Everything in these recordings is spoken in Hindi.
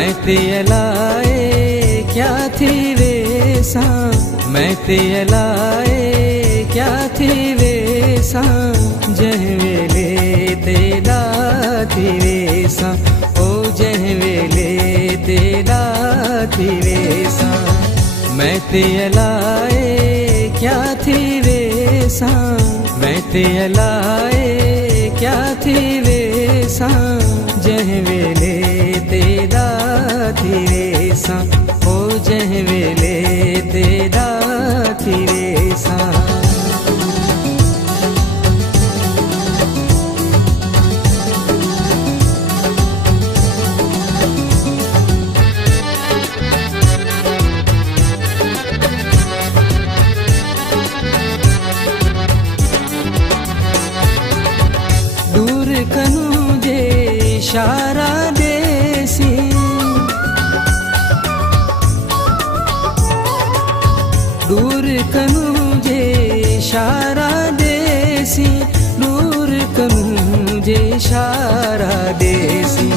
मैं ते अलाए क्या थी वेसा, मैं ते अलाए क्या थी वेसा, जह वेले तेरा थी वेसा, ओ जह वेले तेरा थी वेसा। मैं ते अलाए क्या थी वेसा, मैं ते अलाए क्या थी वेसा, जह वेले तेरा थी वेसा, ओ जह वेले तेरा थी वेसा। दूर कनु जे इशारा देसी, दूर कनु जे इशारा देसी, दूर कनु जे इशारा देसी।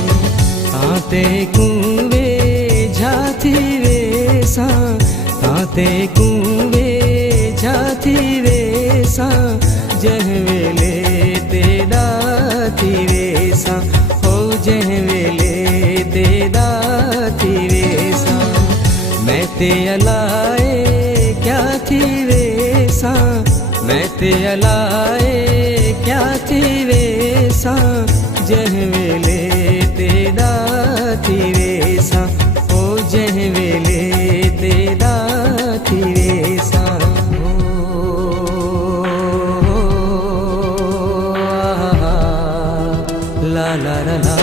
ताते कुवे जाती वेसा, ताते कुवे जाती वेसा, जह वेले तेरा थी वेसा, ओ जह वेले तेरा थी वेसा। मैं ते अलाए क्या थी वेसा, मैं ते अलाए क्या थी वेसा, जह वेले तेरा थी वेसा, ओ जह वेले तेरा थी वेसा। ला ला ला ला।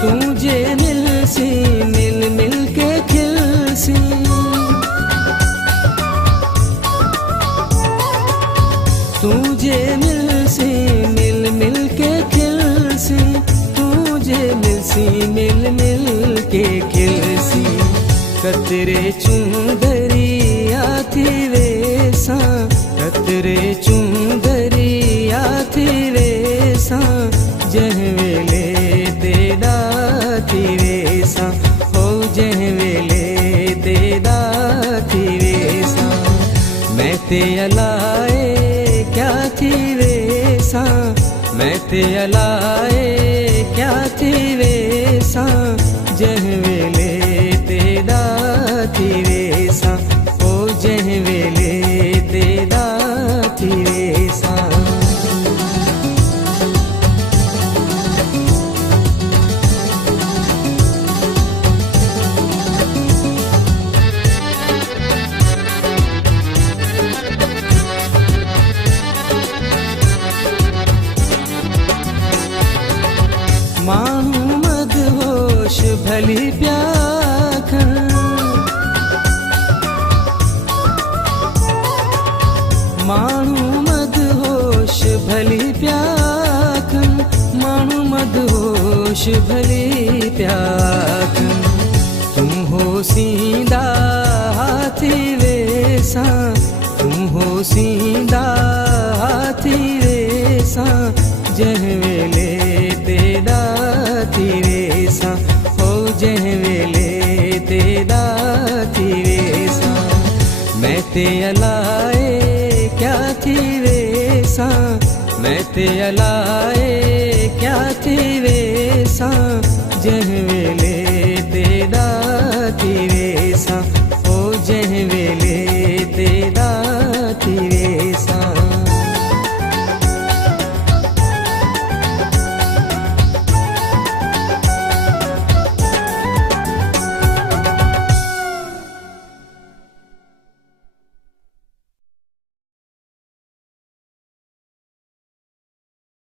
तुझे मिलसी मिल मिल के खिलसी, तुझे मिलसी मिल मिल के खिलसी, तुझे मिलसी मिल मिल के खिलसी। कतरे चुंदरिया थी वेसा, कतरे चुंदरिया थी वेसा, जह वेले तेरा थी वेसा, ओ जह वेले तेरा थी वेसा। मैं ते अलाए क्या थी वेसा, मैं ते अलाए क्या थी वेसा, जह वेले तेरा थी वेसा, ओ जह वेले तेरा थी वेसा। मानू मदहोश भली प्याखन, मानू मदहोश भली प्याखन, मानू मदहोश भली प्याखन। तुम हो सीधा हाथी वेसा, तुम हो सीधा हाथी वेसा, जह वेले तेरा थी वेसा, ओ जह वेले तेरा थी वेसा। मैं ते अलाए क्या थी वेसा, मैं ते अलाए क्या थी वेसा, जह वेले तेरा